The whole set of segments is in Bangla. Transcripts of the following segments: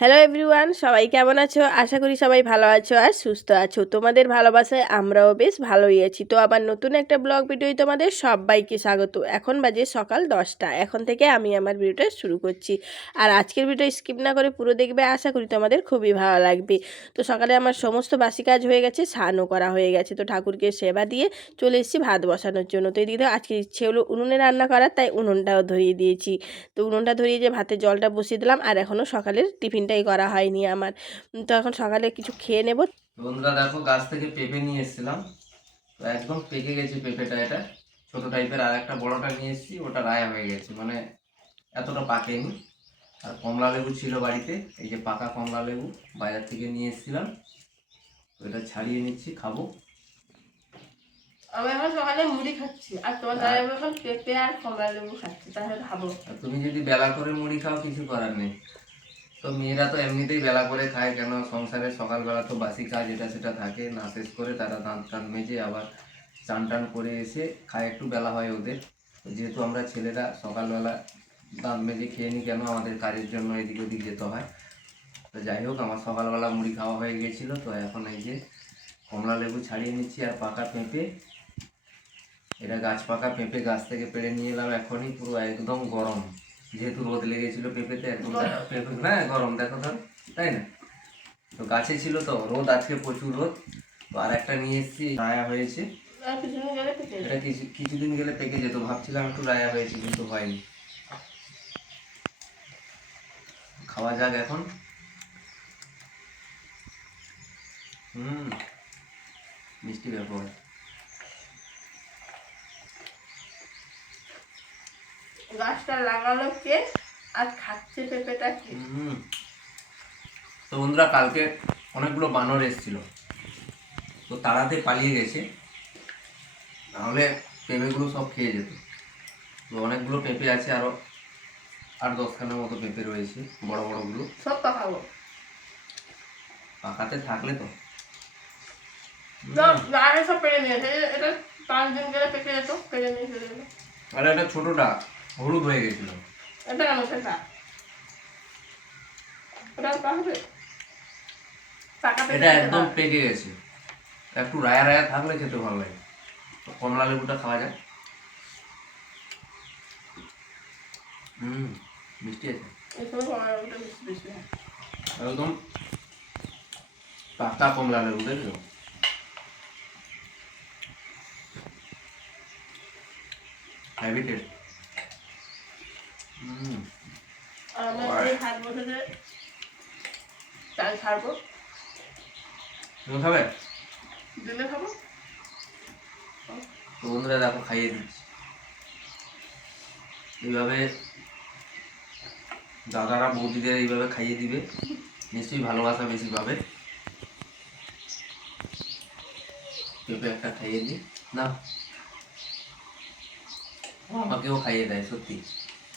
হ্যালো এভরিওয়ান সবাই কেমন আছো? আশা করি সবাই ভালো আছো আর সুস্থ আছো। তোমাদের ভালোবাসায় আমরাও বেশ ভালোই আছি। তো আবার নতুন একটা ব্লগ ভিডিও তোমাদের সবাইকে স্বাগত। এখন বাজে সকাল দশটা। এখন থেকে আমি আমার ভিডিওটা শুরু করছি। আর আজকের ভিডিও স্কিপ না করে পুরো দেখবে। আশা করি তোমাদের খুবই ভালো লাগবে। তো সকালে আমার সমস্ত বাসি কাজ হয়ে গেছে, স্নানও করা হয়ে গেছে। তো ঠাকুরকে সেবা দিয়ে চলে এসেছি ভাত বসানোর জন্য। তো এদিকে আজকে ইচ্ছে হলো উনুনে রান্না করার, তাই উনুনটাও ধরিয়ে দিয়েছি। তো উনুনটা ধরিয়ে যে ভাতের জলটা বসিয়ে দিলাম, আর এখনও সকালের টিফিনটাই করা হয়নি আমার। তো এখন সকালে কিছু খেয়ে নেব। বন্ধুরা দেখো গাছ থেকে পেঁপে নিয়ে এসেছিলাম। তো একদম পেকে গেছে পেঁপেটা এটা। ছোট টাইপের আর একটা বড়টা নিয়ে এসেছি ওটা রায়া হয়ে গেছে। মানে এতটা পাকেনি। আর কমলা লেবু ছিল বাড়িতে এই যে পাকা কমলা লেবু বাজার থেকে নিয়ে এসেছিলাম। তো এটা ছাড়িয়ে নিচ্ছি খাব। আমি এখন সকালে মুড়ি খাচ্ছি আর তোমার দাদা এখন পেঁপে আর কমলা লেবু খাচ্ছি তাহলে খাব। তুমি যদি বেলা করে মুড়ি খাও কিছু করার নেই। তো মেয়েরা তো এমনিতেই বেলা করে খায় কেন? সংসারে সকালবেলা তো বাসি কাজ এটা সেটা থাকে। না শেষ করে তারা দাঁত টান মেজে আবার চান টান করে এসে খায়। একটু বেলা হয় ওদের। যেহেতু আমরা ছেলেরা, সকালবেলা দাঁত মেজে খেয়ে নিই কেন? আমাদের কাজের জন্য এদিক ওদিক যেতে হয়। তো যাই হোক, আমার সকালবেলা মুড়ি খাওয়া হয়ে গেছিল তো এখন এই যে কমলা লেবু ছাড়িয়ে নিচ্ছি আর পাকা পেঁপে। এটা গাছ পাকা, পেঁপে গাছ থেকে পেড়ে নিয়ে এলাম এখনই। পুরো একদম গরম। যেহেতু রোদ লেগেছিল পেঁপেতে একদম পেঁপে না গরম দেখো তো তাই না? তো গাছে ছিল তো রোদ আজকে প্রচুর রোদ। তো আর একটা নিয়ে এসেছি রায়া হয়েছে। এটা কিছু কিছুদিন গেলে পেকে যেত ভাবছিলাম একটু রায়া হয়েছে কিন্তু হয়নি। খাওয়া যাক এখন। হুম মিষ্টি ব্যাপার গাছটা লাগালো কে আর খাচ্ছে পেঁপেটা কে। তো বন্ধুরা কালকে অনেকগুলো বানর এসেছিল। তো তাড়াতে পালিয়ে গেছে। নাহলে পেঁপেগুলো সব খেয়ে যেত। তো অনেকগুলো পেঁপে আছে আরও আট দশখানার মতো পেঁপে রয়েছে বড় বড়গুলো। সব পাকাবো। পাকাতে থাকলে তো। আগে সব পেরে নিয়েছে এটা পাঁচ দিন গেলে পেকে যেত পেরে নিয়ে চলে যেত আর একটা ছোটটা হলুদ হয়ে গেছিল। এটা কেন সেটা এটা একদম পেকে গেছে। একটু রায়া রায়া থাকলে খেতে ভালো লাগে। কমলা লেবুটা খাওয়া যায় হুম মিষ্টি আছে। একদম পাকা কমলা লেবু দেখছ? হুম আর আমরা হাত বসে চাল ছাড়বো খাবে? দিলে খাব? তো বন্ধুরা দেখো খাইয়ে দিচ্ছি। এইভাবে দাদারা বৌদিদের এইভাবে খাইয়ে দিবে। নিশ্চয়ই ভালোবাসা বেশি পাবে। পেঁপে একটা খাইয়ে দিই। না। আমাকেও খাইয়ে দেয় সত্যি।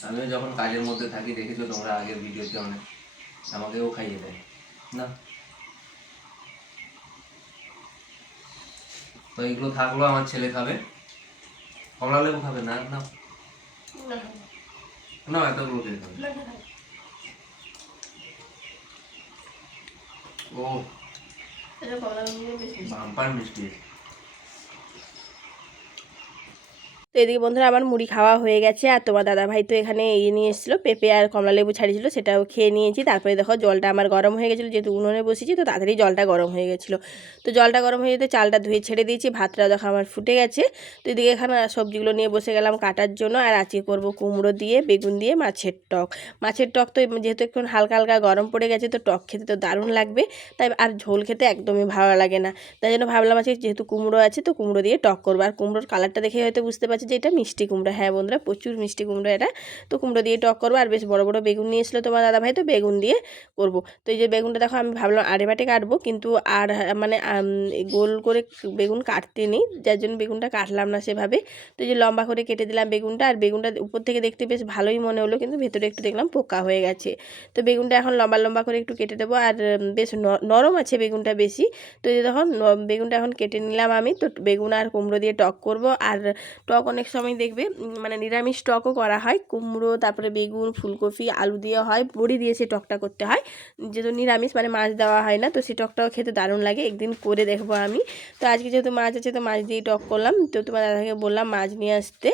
আমিও যখন কাজের মধ্যে থাকি দেখেছ তোমরা আগের ভিডিওতে অনেক? আমাকেও খাইয়ে দেয় না? তো এগুলো থাকল আমার ছেলে খাবে। কমলা লেবু খাবে না? না। না, এতগুলো খেয়ে খাবে। ও। এটা কমলা লেবু দিয়ে বেশি। বাম্পার মিষ্টি তো এদিকে বন্ধুরা আমার মুড়ি খাওয়া হয়ে গেছে, আর তোমার দাদা ভাই তো এখানে ইয়ে নিয়ে এসেছিল, পেঁপে আর কমলা লেবু ছাড়িয়েছিল, সেটাও খেয়ে নিয়েছি। তারপরে দেখো জলটা আমার গরম হয়ে গেছিল, যেহেতু উনুনে বসেছি, তো তাড়াতাড়ি জলটা গরম হয়ে গেছিল। তো জলটা গরম হয়ে যেতে চালটা ধুয়ে ছেড়ে দিয়েছি, ভাতটা দেখো আমার ফুটে গেছে। তো এদিকে এখানে সবজিগুলো নিয়ে বসে গেলাম কাটার জন্য, আর আজকে করব কুমড়ো দিয়ে, বেগুন দিয়ে, মাছের টক। মাছের টক তো যেহেতু একটু হালকা হালকা গরম পড়ে গেছে, তো টক খেতে তো দারুণ লাগবে, তাই আর ঝোল খেতে একদমই ভালো লাগে না। তাই জন্য ভাবলাম আজকে যেহেতু কুমড়ো আছে, তো কুমড়ো দিয়ে টক করব। আর কুমড়োর কালারটা দেখে হয়তো বুঝতে পারছি যে এটা মিষ্টি কুমড়ো। হ্যাঁ বন্ধুরা, প্রচুর মিষ্টি কুমড়ো এটা। তো কুমড়ো দিয়ে টক করব, আর বেশ বড় বড় বেগুন নিয়ে এসেছিল তোমার দাদা ভাই তো বেগুন দিয়ে করব। তো এই যে বেগুনটা দেখো, আমি ভাবলাম আড়ে বাটে কাটবো, কিন্তু আর মানে গোল করে বেগুন কাটতে নেই, যার জন্য বেগুনটা কাটলাম না সেভাবে। তো যে লম্বা করে কেটে দিলাম বেগুনটা, আর বেগুনটা উপর থেকে দেখতে বেশ ভালোই মনে হলো, কিন্তু ভেতরে একটু দেখলাম পোকা হয়ে গেছে। তো বেগুনটা এখন লম্বা লম্বা করে একটু কেটে দেবো, আর বেশ নরম আছে বেগুনটা বেশি। তো এই যে তখন বেগুনটা এখন কেটে নিলাম আমি, তো বেগুন আর কুমড়ো দিয়ে টক করব, আর টক অনেক সময় দেখবে মানে নিরামিষ টকও করা হয়। কুমড়ো, তারপরে বেগুন, ফুলকপি, আলু দিয়ে হয়, বড়ি দিয়ে সে টকটা করতে হয়। যেহেতু নিরামিষ মানে মাছ দেওয়া হয় না, তো সেই টকটাও খেতে দারুণ লাগে। একদিন করে দেখব আমি। তো আজকে যেহেতু মাছ আছে, তো মাছ দিয়ে টক করলাম। তো তোমার দাদাকে বললাম মাছ নিয়ে আসতে।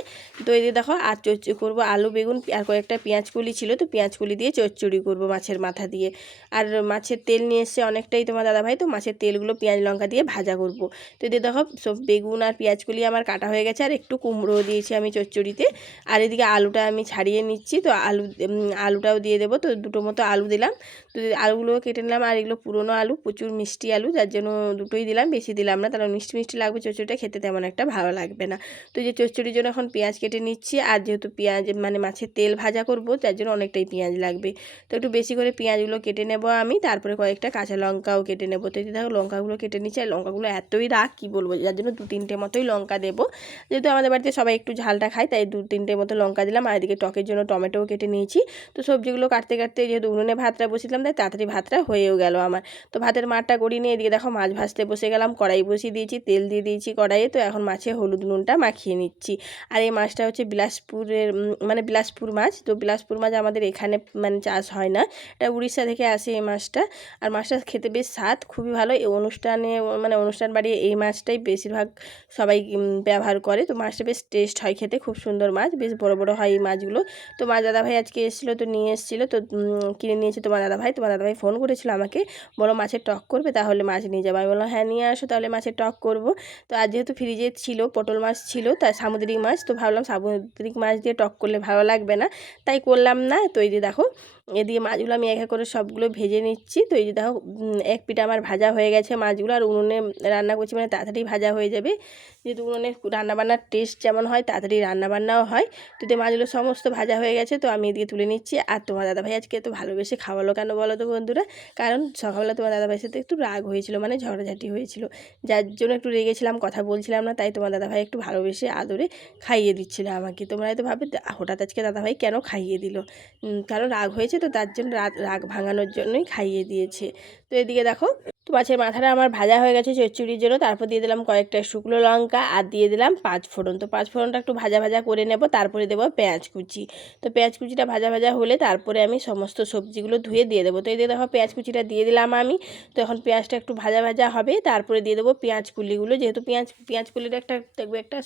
তো এই দেখো, আর চচ্চড়ি করব। আলু, বেগুন, আর কয়েকটা পেঁয়াজ কলি ছিল, তো পেঁয়াজ কলি দিয়ে চচ্চড়ি করব মাছের মাথা দিয়ে। আর মাছের তেল নিয়ে এসছে অনেকটাই তোমার দাদাভাই, তো মাছের তেলগুলো পেঁয়াজ, লঙ্কা দিয়ে ভাজা করব। তো এদিকে দেখো, সব বেগুন আর পেঁয়াজ কলি আমার কাটা হয়ে গেছে, আর একটু কুমড়ো দিয়েছি আমি চচ্চড়িতে। আর এদিকে আলুটা আমি ছাড়িয়ে নিচ্ছি। তো আলু আলুটাও দিয়ে দেবো। তো দুটো মতো আলু দিলাম। তো আলুগুলো কেটে নিলাম। আর এগুলো পুরনো আলু, প্রচুর মিষ্টি আলু। যার জন্য দুটোই দিলাম। বেশি দিলাম না। কারণ মিষ্টি মিষ্টি লাগবে চচ্চড়িটা। খেতে তেমন একটা ভালো লাগবে না। তো যে চচ্চড়ির জন্য এখন পেঁয়াজ কেটে নিচ্ছি। আর যেহেতু পেঁয়াজ মানে মাছের তেল ভাজা করব যার জন্য অনেকটাই পেঁয়াজ লাগবে। তো একটু বেশি করে পেঁয়াজগুলো কেটে নেব আমি। তারপরে কয়েকটা কাঁচা লঙ্কাও কেটে নেব। তো দেখো, লঙ্কাগুলো কেটে নিচ্ছি। আর লঙ্কাগুলো এতই রাগ, কী বলব? যার জন্য দু তিনটে মতোই লঙ্কা দেবো। যেহেতু আমাদের বাড়িতে সবাই একটু ঝালটা খায় তাই দু তিনটে মতো লঙ্কা দিলাম আর এদিকে টকের জন্য টমেটোও কেটে নিয়েছি। তো সবজিগুলো কাটতে কাটতে যেহেতু উনুনে ভাতটা বসিয়েছিলাম, তাই তাড়াতাড়ি ভাতটা হয়েও গেল আমার। তো ভাতের মাঠটা গড়িয়ে নিয়ে এদিকে দেখো মাছ ভাজতে বসে গেলাম, কড়াই বসিয়ে দিয়েছি, তেল দিয়ে দিয়েছি কড়াইয়ে। তো এখন মাছে হলুদ নুনটা মাখিয়ে নিচ্ছি। আর এই মাছটা হচ্ছে বিলাসপুরের মানে বিলাসপুর মাছ। তো বিলাসপুর মাছ আমাদের এখানে মানে চাষ হয় না। এটা উড়িষ্যা থেকে আসে এই মাছটা। আর মাছটা খেতে বেশ স্বাদ, খুবই ভালো। এই অনুষ্ঠানে মানে অনুষ্ঠান বাড়ি এই মাছটাই বেশিরভাগ সবাই ব্যবহার করে। তো মাছটা বেশ টেস্ট হয় খেতে, খুব সুন্দর মাছ, বেশ বড় বড় হয় এই মাছগুলো। তো মা দাদাভাই আজকে এসেছিল, তো নিয়ে এসেছিল, তো কিনে নিয়েছে। তোমার দাদাভাই তোমার দাদাভাই ফোন করেছিল আমাকে, বলো মাছের টক করবে, তাহলে মাছ নিয়ে যাব। আমি বললাম হ্যাঁ নিয়ে আসো, তাহলে মাছের টক করব। তো আর যেহেতু ফ্রিজে ছিল, পটল মাছ ছিল তাই সামুদ্রিক মাছ, তো ভাবলাম সামুদ্রিক মাছ দিয়ে টক করলে ভালো লাগবে না। তাই করলাম না, তো এই যে দেখো এদিকে মাছগুলো আমি এক এক করে সবগুলো ভেজে নিচ্ছি। তো এই যে দেখো এক পিঠা আমার ভাজা হয়ে গেছে মাছগুলো, আর উনুনে রান্না করছি মানে তাড়াতাড়ি ভাজা হয়ে যাবে। যেহেতু উনুনে রান্নাবান্নার টেস্ট যেমন হয়, তাড়াতাড়ি রান্নাবান্নাও হয়। তো এতে মাছগুলো সমস্ত ভাজা হয়ে গেছে, তো আমি এদিকে তুলে নিচ্ছি। আর তোমার দাদাভাই আজকে তো ভালোবেসে খাওয়ালো কেন বলো তো বন্ধুরা? কারণ সকালবেলা তোমার দাদাভাইয়ের সাথে একটু রাগ হয়েছিল মানে ঝগড়াঝাটি হয়েছিল। যার জন্য একটু রেগেছিলাম, কথা বলছিলাম না, তাই তোমার দাদাভাই একটু ভালোবেসে আদরে খাইয়ে দিচ্ছিল আমাকে। তোমরা হয়তো ভাবে হঠাৎ আজকে দাদাভাই কেন খাইয়ে দিল? কারণ রাগ হয়েছে তো তার জন্য রাগ রাগ ভাঙানোর জন্যই খাইয়ে দিয়েছে। তো এদিকে দেখো তো মাছের মাথাটা আমার ভাজা হয়ে গেছে চচ্চড়ির জন্য। তারপর দিয়ে দিলাম কয়েকটা শুকনো লঙ্কা আর দিয়ে দিলাম পাঁচ ফোড়ন। তো পাঁচ ফোড়নটা একটু ভাজা ভাজা করে নেব, তারপরে দেবো পেঁয়াজ কুচি। তো পেঁয়াজ কুচিটা ভাজা ভাজা হলে তারপরে আমি সমস্ত সবজিগুলো ধুয়ে দিয়ে দেবো। তো এই দিয়ে দেখো পেঁয়াজ কুচিটা দিয়ে দিলাম আমি, তো এখন পেঁয়াজটা একটু ভাজা ভাজা হবে। তারপরে দিয়ে দেবো পেঁয়াজ কুলিগুলো। যেহেতু পেঁয়াজ পেঁয়াজ কুলিটা একটা দেখবে একটা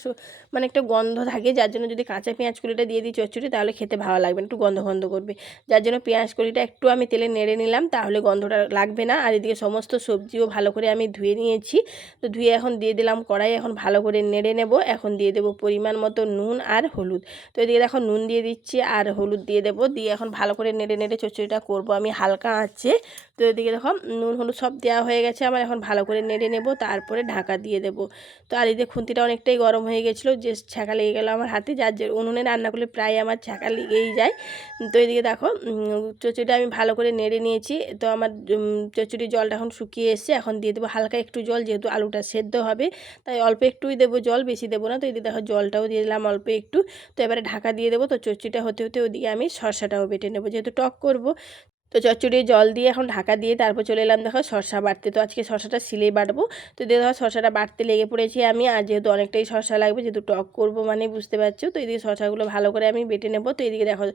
মানে একটা গন্ধ থাকে, যার জন্য যদি কাঁচা পেঁয়াজ কুলিটা দিয়ে দিই চচ্চড়ি, তাহলে খেতে ভালো লাগবে একটু গন্ধ গন্ধ করবে। যার জন্য পেঁয়াজ কুলিটা একটু আমি তেলে নেড়ে নিলাম, তাহলে গন্ধটা লাগবে না। আর এদিকে সমস্ত সবজিও ভালো করে আমি ধুয়ে নিয়েছি। তো ধুয়ে এখন দিয়ে দিলাম কড়াই এখন ভালো করে নেড়ে নেব। এখন দিয়ে দেবো পরিমাণ মতো নুন আর হলুদ। তো এদিকে দেখো নুন দিয়ে দিচ্ছি আর হলুদ দিয়ে দেবো। দিয়ে এখন ভালো করে নেড়ে নেড়ে চচ্চড়িটা করব আমি হালকা আঁচে। তো এদিকে দেখো নুন হলুদ সব দেওয়া হয়ে গেছে। আমার এখন ভালো করে নেড়ে নেব তারপরে ঢাকা দিয়ে দেবো। তো আর এদিকে খুন্তিটা অনেকটাই গরম হয়ে গেছিল যে ছ্যাঁকা লেগে গেলো আমার হাতে যার যে উনুনে রান্না করলে প্রায় আমার ছ্যাঁকা লেগেই যায়। তো এদিকে দেখো উম, চচ্চড়িটা আমি ভালো করে নেড়ে নিয়েছি। তো আমার উম, জলটা এখন শুকিয়ে এসছে, এখন দিয়ে দেবো হালকা একটু জল, যেহেতু আলুটা সেদ্ধ হবে, তাই অল্প একটুই দেবো জল, বেশি দেবো না। তো এদিকে দেখো, জলটাও দিয়ে দিলাম অল্প একটু। তো এবারে ঢাকা দিয়ে দেবো, তো চর্চিটা হতে হতে ওদিকে আমি সরষাটাও বেটে নেব, যেহেতু টক করব। তো চচ্চড়ি জল দিয়ে এখন ঢাকা দিয়ে তারপর চলে এলাম দেখো শসা বাটতে তো আজকে শসাটা সিলেই বাটবো। তো দেখো শসাটা বাটতে লেগে পড়েছি আমি, আর যেহেতু অনেকটাই শসা লাগবে যেহেতু টক করব মানে বুঝতে পারছ, তো এদিকে শসাগুলো ভালো করে আমি বেটে নেব। তো এদিকে দেখো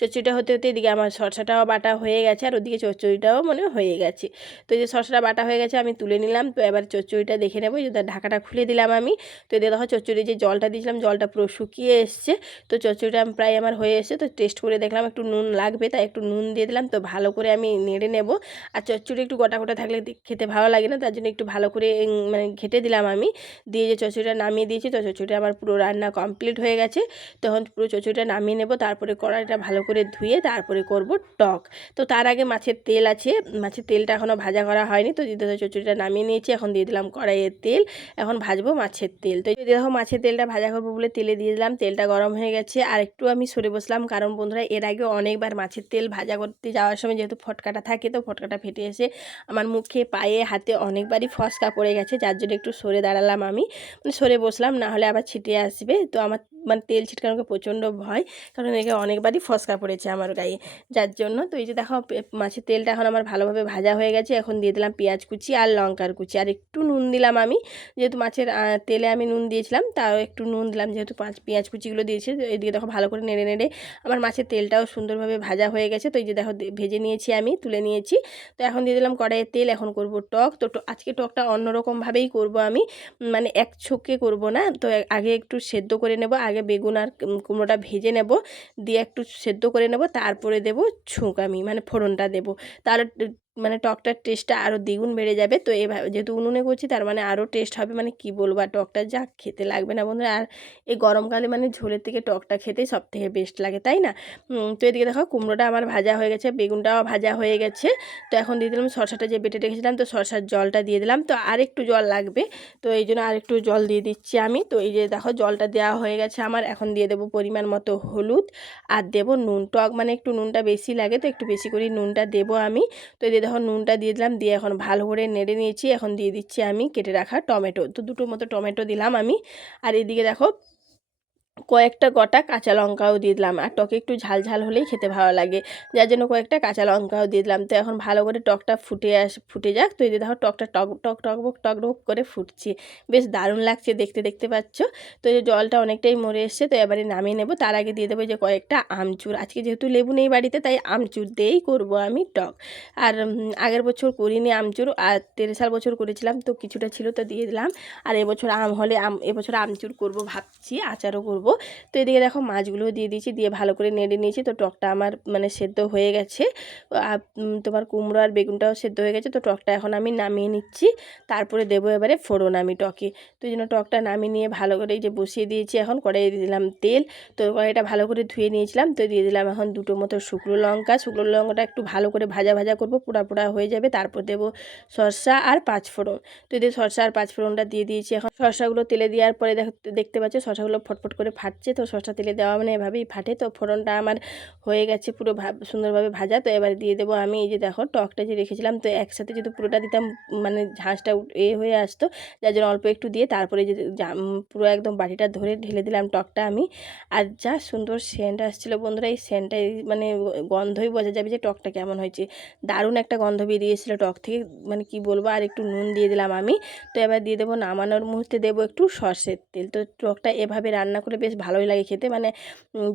চচ্চড়িটা হতে হতে এদিকে আমার শসাটাও বাটা হয়ে গেছে, আর ওদিকে চচ্চড়িটাও মনে হয়ে গেছে। তো এই যে শসাটা বাটা হয়ে গেছে আমি তুলে নিলাম, তো এবার চচ্চড়িটা দেখে নেব, এই যে ঢাকাটা খুলে দিলাম আমি। তো এদিকে দেখো চচ্চড়ি যে জলটা দিয়েছিলাম, জলটা পুরো শুকিয়ে এসছে। তো চচ্চড়িটা প্রায় আমার হয়ে এসছে, তো টেস্ট করে দেখলাম একটু নুন লাগবে, তাই একটু নুন দিয়ে দিলাম, তো ভালো করে আমি নেড়ে নেব। আর চচ্চড়ি একটু গোটা গোটা থাকলে খেতে ভালো লাগে না, তার জন্য একটু ভালো করে মানে ঘেটে দিলাম আমি। দিয়ে যে চচ্চড়িটা নামিয়ে দিয়েছি, তো চচ্চড়িটা আমার পুরো রান্না কমপ্লিট হয়ে গেছে। তখন পুরো চচ্চড়িটা নামিয়ে নেব, তারপরে কড়াইটা ভালো করে ধুয়ে তারপরে করব টক। তো তার আগে মাছের তেল আছে, মাছের তেলটা এখনও ভাজা করা হয়নি, তো দিতে চচ্চড়িটা নামিয়ে নিয়েছি, এখন দিয়ে দিলাম কড়াইয়ের তেল। এখন ভাজবো মাছের তেল। তো এই যে দেখো মাছের তেলটা ভাজা করব বলে তেলে দিয়ে দিলাম, তেলটা গরম হয়ে গেছে। আর একটু আমি সরে বসলাম, কারণ বন্ধুরা এর আগে অনেকবার মাছের তেল ভাজা করতে যাওয়ার সময় সময় যেহেতু ফটকাটা থাকে তো ফটকাটা ফেটে এসে আমার মুখে, পায়ে, হাতে অনেকবারই ফসকা পড়ে গেছে। যার জন্য একটু সরে দাঁড়ালাম আমি। মানে সরে বসলাম, না হলে আবার ছিটে আসবে। তো আমার মানে তেল ছিটকানোকে প্রচণ্ড ভয়, কারণ একে অনেকবারই ফসকা পড়েছে আমার গায়ে। যার জন্য তো এই যে দেখো মাছের তেলটা এখন আমার ভালোভাবে ভাজা হয়ে গেছে। এখন দিয়ে দিলাম পেঁয়াজ কুচি আর লঙ্কার কুচি। আর একটু নুন দিলাম আমি। যেহেতু মাছের তেলে আমি নুন দিয়েছিলাম, তাও একটু নুন দিলাম। যেহেতু পাঁচ পেঁয়াজ কুচিগুলো দিয়েছি এদিকে দেখো ভালো করে নেড়ে নেড়ে আমার মাছের তেলটাও সুন্দরভাবে ভাজা হয়ে গেছে। তো এই যে দেখো ভেজে নিয়েছি আমি, তুলে নিয়েছি। তো এখন দিয়ে দিলাম কড়াইয়ের তেল, এখন করব টক। তো আজকে টকটা অন্যরকমভাবেই করব আমি। মানে এক ছোকে করব না। তো আগে একটু সেদ্ধ করে নেব, আগে বেগুন আর কুমড়োটা ভেজে নেব। দিয়ে একটু সেদ্ধ করে নেব, তারপরে দেব ছুঁক আমি মানে ফোড়নটা দেব। তাহলে মানে টকটার টেস্টটা আরও দ্বিগুণ বেড়ে যাবে। তো এভাবে যেহেতু উনুনে করছি, তার মানে আরও টেস্ট হবে। মানে কি বলব? আর টকটা যা খেতে লাগবে না বন্ধুরা। আর এই গরমকালে মানে ঝোলের থেকে টকটা খেতেই সব থেকে বেস্ট লাগে, তাই না? তো এদিকে দেখো, কুমড়োটা আমার ভাজা হয়ে গেছে, বেগুনটাও ভাজা হয়ে গেছে। তো এখন দিয়ে দিলাম শসাটা যে বেটে রেখেছিলাম, তো শসার জলটা দিয়ে দিলাম। তো আর একটু জল লাগবে, তো এই জন্য আর একটু জল দিয়ে দিচ্ছি আমি। তো এই যে দেখো, জলটা দেওয়া হয়ে গেছে আমার। এখন দিয়ে দেবো পরিমাণ মতো হলুদ। আর দেবো নুন, টক মানে একটু নুনটা বেশি লাগে, তো একটু বেশি করে নুনটা দেবো আমি। তো যে দেখো নুনটা দিয়ে দিলাম, দিয়ে এখন ভালো করে নেড়ে নিয়েছি, এখন দিয়ে দিচ্ছি আমি কেটে রাখা টমেটো। তো দুটো মতো টমেটো দিলাম আমি। আর এদিকে দেখো কয়েকটা গোটা কাঁচা লঙ্কাও দিয়ে দিলাম। আর টকে একটু ঝাল ঝাল হলেই খেতে ভালো লাগে। যার জন্য কয়েকটা কাঁচা লঙ্কাও দিয়ে দিলাম। তো এখন ভালো করে টকটা ফুটে আস, ফুটে যাক। তো এই যে দেখো টকটা টক টক টক বক টক টক করে ফুটছে। বেশ দারুণ লাগছে দেখতে দেখতে পাচ্ছ? তো এই যে জলটা অনেকটাই মরে এসছে, তো এবারে নামিয়ে নেব। তার আগে দিয়ে দেবো যে কয়েকটা আমচুর। আজকে যেহেতু লেবু নেই বাড়িতে, তাই আমচুর দিয়েই করব আমি টক। আর আগের বছর করিনি আমচুর, আর তেরেসাল বছর করেছিলাম, তো কিছুটা ছিল, তো দিয়ে দিলাম। আর এবছর আম হলে আম, এবছর আমচুর করব ভাবছি, আচারও করব তো এদিকে দেখো মাছগুলো দিয়ে দিয়েছি, দিয়ে ভালো করে নেড়ে নিয়েছি। তো টকটা আমার মানে সেদ্ধ হয়ে গেছে। তোমার কুমড়ো আর বেগুনটাও সেদ্ধ হয়ে গেছে। তো টকটা এখন আমি নামিয়ে নিচ্ছি। তারপরে দেবো এবারে ফোড়ন আমি টকে। তো জন্য টকটা নামিয়ে নিয়ে ভালো করে এই যে বসিয়ে দিয়েছি এখন কড়াইয়ে দিলাম তেল। তো কড়াইটা ভালো করে ধুয়ে নিয়েছিলাম। তো দিয়ে দিলাম এখন দুটো মতো শুকনো লঙ্কা। শুকনো লঙ্কাটা একটু ভালো করে ভাজা ভাজা করব, পোড়া পোড়া হয়ে যাবে। তারপর দেবো সরষা আর পাঁচফোড়ন তো এদের সরষা আর পাঁচফোড়নটা দিয়ে দিয়েছি এখন। সরষাগুলো তেলে দেওয়ার পরে দেখো, দেখতে পাচ্ছ শসাগুলো ফটফট করে ফাটছে তো সরষা তেলে দেওয়া মানে এভাবেই ফাটে তো ফোড়নটা আমার হয়ে গেছে পুরো সুন্দরভাবে ভাজা তো এবার দিয়ে দেবো আমি। এই যে দেখো টকটা যে রেখেছিলাম তো একসাথে যদি পুরোটা দিতাম মানে ঝাঁসটা এ হয়ে আসতো যার জন্য অল্প একটু দিয়ে তারপরে যে পুরো একদম বাটিটা ধরে ঢেলে দিলাম টকটা আমি। আর যা সুন্দর সেন্ট আসছিল বন্ধুরা এই সেন্টটাই মানে গন্ধই বোঝা যাবে যে টকটা কেমন হয়েছে। দারুণ একটা গন্ধ বেরিয়েছিল টক থেকে মানে কি বলব আর একটু নুন দিয়ে দিলাম আমি। তো এবার দিয়ে দেবো নামানোর মুহূর্তে দেবো একটু সর্ষের তেল। তো টকটা এভাবে রান্না করে বেশ ভালোই লাগে খেতে। মানে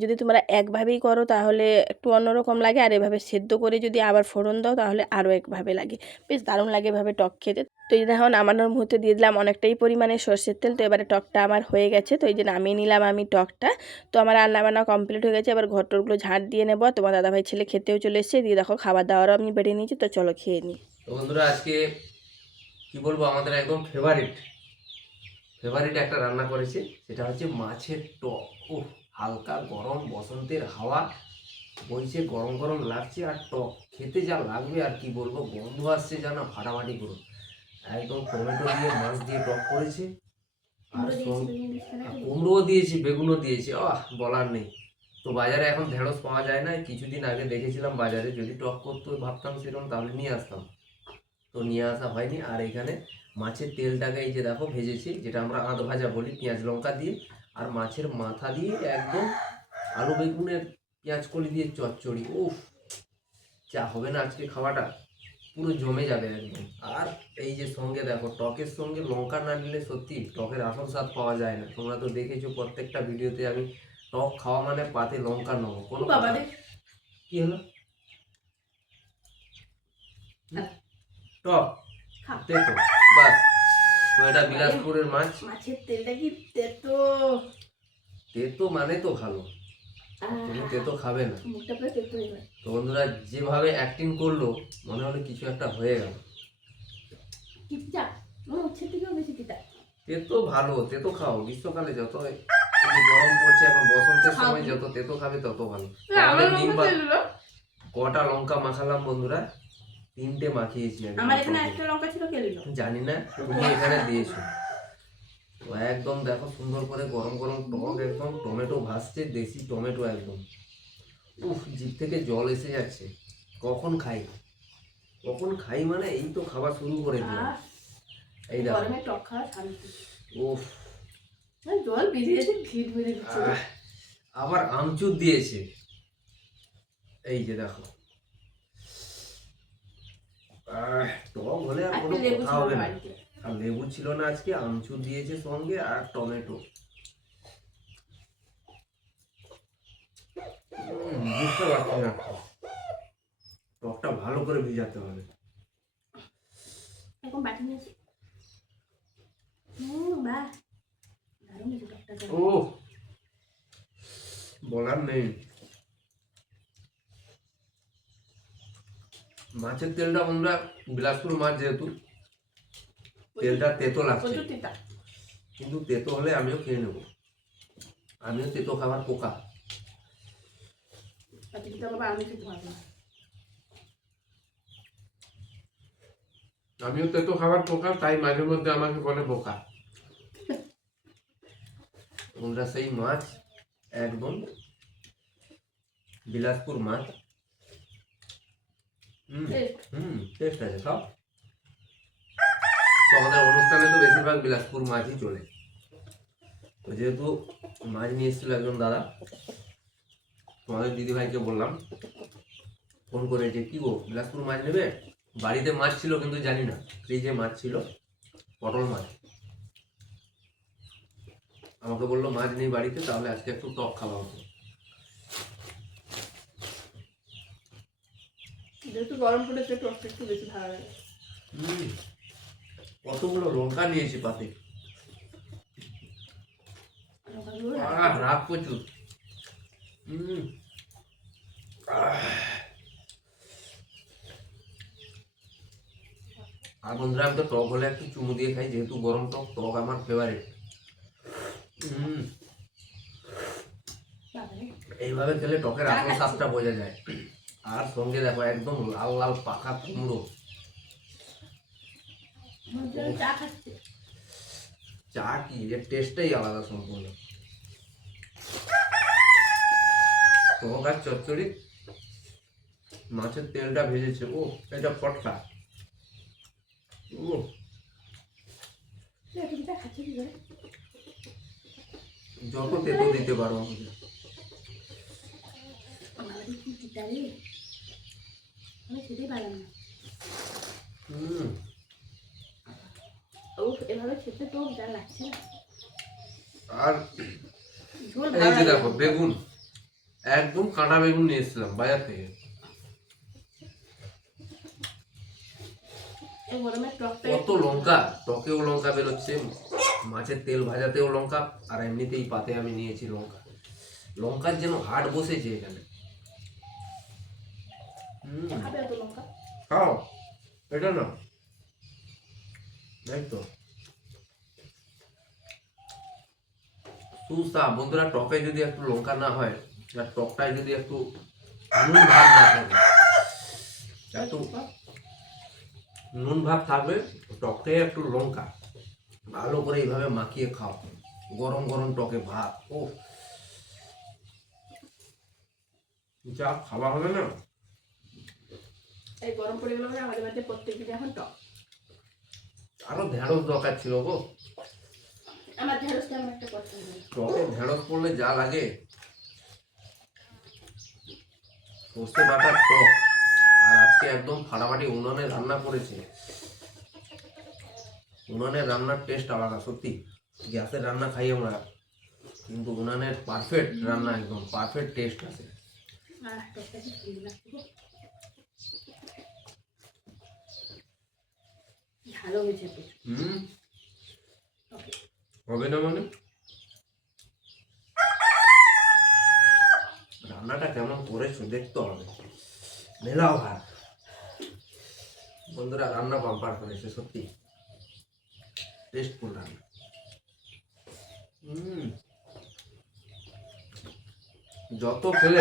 যদি তোমরা একভাবেই করো তাহলে একটু অন্যরকম লাগে। আর এভাবে সেদ্ধ করে যদি আবার ফোড়ন দাও তাহলে আরও একভাবে লাগে। বেশ দারুণ লাগে এভাবে টক খেতে। তো এই যে দেখো, নামানোর মুহূর্তে দিয়ে দিলাম অনেকটাই পরিমাণে সর্ষের তেল। তো এবারে টকটা আমার হয়ে গেছে। তো এই যে নামিয়ে নিলাম আমি টকটা। তো আমার রান্না বান্না কমপ্লিট হয়ে গেছে। এবার ঘর টরগুলো ঝাঁট দিয়ে নেব। তোমার দাদাভাই ছেলে খেতেও চলে এসেছে। দিয়ে দেখো খাবার দাবারও আমি বেড়ে নিয়েছি। তো চলো খেয়ে নিই। বন্ধুরা, আজকে কি বলব? আমাদের একদম ফেভারিট ফেভারিট একটা রান্না করেছে সেটা হচ্ছে মাছের টক। ও হালকা গরম বসন্তের হাওয়া। বইছে গরম গরম লাগছে আর টক। খেতে যা লাগবে আর কি বলব গন্ধ আসছে যা না ফাটাফাটি করো। একদম টমেটো দিয়ে মাছ দিয়ে টক করেছে। আর কুমড়োও দিয়েছি বেগুনও দিয়েছি। আহ বলার নেই। তো বাজারে এখন ঢেঁড়স পাওয়া যায় না। কিছুদিন আগে দেখেছিলাম বাজারে যদি টক করতো ভাবতাম সেরকম তাহলে নিয়ে আসতাম। তো নিয়ে আসা হয়নি। আর এখানে মাছের তেলটাকে এই যে দেখো ভেজেছি যেটা আমরা আধ ভাজা বলি পেঁয়াজ লঙ্কা দিয়ে। আর মাছের মাথা দিয়ে একদম আলু বেগুনের পেঁয়াজ কলি দিয়ে চচ্চড়ি উফ! যা হবে না আজকে খাওয়াটা পুরো জমে যাবে একদম। আর এই যে সঙ্গে দেখো টকের সঙ্গে লঙ্কা না নিলে সত্যি টকের আসল স্বাদ পাওয়া যায় না। তোমরা তো দেখেছ প্রত্যেকটা ভিডিওতে আমি টক খাওয়া মানে পাতে লঙ্কা নেব কোনো। কি হলো? টক খাও। তেতো। বাস। তো এটা বিলাসপুরের মাছ। মাছের তেলটা কি তেতো? তেতো মানে তো ভালো। তুমি তেতো খাবে না। তো বন্ধুরা যেভাবে অ্যাক্টিং করল মনে হলো কিছু একটা হয়ে গেল। তিতা ভালো তেতো খাও। গ্রীষ্মকালে যত গরম পড়ছে এখন বসন্তের সময় যত তেতো খাবে তত ভালো। কটা লঙ্কা মাখালাম বন্ধুরা? তিনটে মাখিয়েছি আমি আমার এখানে একটা লঙ্কা ছিল কে দিল জানি না তুমি এখানে দিয়েছ। তো একদম দেখো সুন্দর করে গরম গরম টক একদম টমেটো ভাসছে দেশি টমেটো একদম। উফ জিভ থেকে জল এসে যাচ্ছে। কখন খাই? কখন খাই মানে এই তো খাওয়া শুরু করে দিলাম। এই দেখো। গরমে টক খাওয়া শান্তি উফ। জল বেরিয়েছে ভিড় বেড়ে দিচ্ছে। আবার আমচুর দিয়েছে। এই যে দেখো। টক হলে আর কোনো লেবু কথা ছিল হবে না। আর লেবু ছিল না আজকে আমচুর দিয়েছে সঙ্গে আর টমেটো। বুঝতে পারছি না। টকটা ভালো করে ভিজাতে হবে। এখন বাটি নিয়েছি। ও বলার নেই। মাছের তেলটা আমরা বিলাসপুর মাছ যেহেতু তেলটা তেতো লাগছে। কিন্তু তেতো হলে আমিও খেয়ে নেব। আমিও তেতো খাবার পোকা। আমিও তেতো খাবার পোকা তাই মাঝে মধ্যে আমাকে বলে বোকা। আমরা সেই মাছ একদম বিলাসপুর মাছ। হুম হুম টেস্ট আছে সব। তো আমাদের অনুষ্ঠানে তো বেশিরভাগ বিলাসপুর মাছই চলে। তো যেহেতু মাছ নিয়ে এসেছিল একজন দাদা তোমাদের দিদিভাইকে বললাম ফোন করে যে কি গো বিলাসপুর মাছ নেবে? বাড়িতে মাছ ছিল কিন্তু জানি না ফ্রিজে মাছ ছিল পটল মাছ। আমাকে বলল মাছ নেই বাড়িতে তাহলে আজকে একটু টক খাওয়া হতো। যেহেতু গরম পড়েছে টকটা একটু বেশি ভালো লাগে। কতগুলো লঙ্কা নিয়েছি পাতে। রাগ প্রচুর। হুম। আর বন্ধুরা আমি তো টক হলে একটু চুমু দিয়ে খাই যেহেতু গরম টক টক আমার ফেভারিট হুম এইভাবে খেলে টকের আসল স্বাদটা বোঝা যায়। আর সঙ্গে দেখো একদম লাল লাল পাকা কুমড়ো। চা কি? এর টেস্টটাই আলাদা সম্পূর্ণ। তোমার চচ্চড়ি? মাছের তেলটা ভেজেছে। ও এটা ফটকা। ও যত তেতো দিতে পারো আমাকে। বাবারে, কি তিতা রে আমি খেতেই পারলাম না হুম ও এভাবে খেতে তো যা লাগছে না আর ঝোল এই ভালো যে লাগে দেখো না। বেগুন একদম কাঁটা বেগুন নিয়ে এসেছিলাম বাজার থেকে এই গরমে টকটা কত লঙ্কা টকেও লঙ্কা বেরোচ্ছে মাছের তেল ভাজাতেও লঙ্কা আর এমনিতেই পাতে আমি নিয়েছি লঙ্কা লঙ্কার যেন হাট বসেছে এখানে হুম খাবে এত লঙ্কা? খাও। এটা না তাই তো। সুস্তা বন্ধুরা টকে যদি একটু লঙ্কা না হয় আর টকটায় যদি একটু নুন ভাব না থাকে একটু নুন ভাব থাকবে টকে একটু লঙ্কা। ভালো করে এইভাবে মাখিয়ে খাও। গরম গরম টকে ভাত। ও যা খাওয়া হবে না? এই গরম পড়ে গেল মানে আমাদের বাড়িতে প্রত্যেক দিন এখন টক। আরও ঢেঁড়স দরকার ছিল গো। আমার ঢেঁড়সটা আমার একটা পছন্দ টকে ঢেঁড়স পড়লে যা লাগে। সর্ষে বাটার টক। আর আজকে একদম ফাটাফাটি উনুনে রান্না করেছে। উনুনের রান্নার টেস্ট আলাদা সত্যি। গ্যাসের রান্না খাই আমরা। কিন্তু উনানের পারফেক্ট রান্না একদম পারফেক্ট টেস্ট আছে আহ টকটা কি সুন্দর লাগছে গো। ভালো হয়েছে হুম। হবে না মানে? রান্নাটা কেমন করেছ দেখতে হবে। মেলাও ভাত বন্ধুরা রান্না বাম্পার করেছে সত্যি। টেস্টফুল রান্না। যত খেলে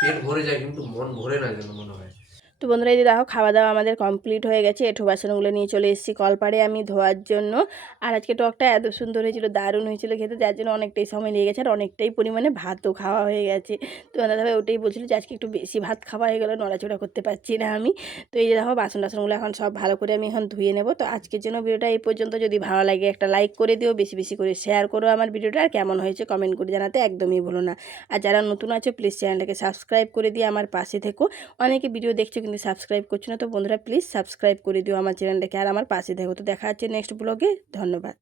পেট ভরে যায় কিন্তু মন ভরে না যেন মনে হয়। তো বন্ধুরা এই যে দেখো খাওয়া দাওয়া আমাদের কমপ্লিট হয়ে গেছে। এঁঠো বাসনগুলো নিয়ে চলে এসেছি কলপাড়ে আমি ধোয়ার জন্য। আর আজকে টকটা এত সুন্দর হয়েছিল, দারুণ হয়েছিল খেতে, যার জন্য অনেকটাই সময় লেগে গেছে আর অনেকটাই পরিমাণে ভাতও খাওয়া হয়ে গেছে। তো দাদাভাই ওটাই বলছিল যে, আজকে একটু বেশি ভাত খাওয়া হয়ে গেলো, নড়াচড়া করতে পারছি না আমি। তো এই যে দেখো, বাসন টাসনগুলো এখন সব ভালো করে আমি এখন ধুয়ে নেব। তো আজকের জন্য ভিডিওটা এই পর্যন্ত। যদি ভালো লাগে একটা লাইক করে দিও, বেশি বেশি করে শেয়ার করো আমার ভিডিওটা। আর কেমন হয়েছে কমেন্ট করে জানাতে একদমই ভুলো না। আর যারা নতুন আছে প্লিজ চ্যানেলটাকে সাবস্ক্রাইব করে দিয়ে আমার পাশে থেকো। অনেকে ভিডিও দেখছ কিন্তু সাবস্ক্রাইব করছ না, তো বন্ধুরা প্লিজ সাবস্ক্রাইব করে দিও আমার চ্যানেলটাকে আর আমার পাশে দেখো তো দেখা হচ্ছে নেক্সট ব্লগে ধন্যবাদ।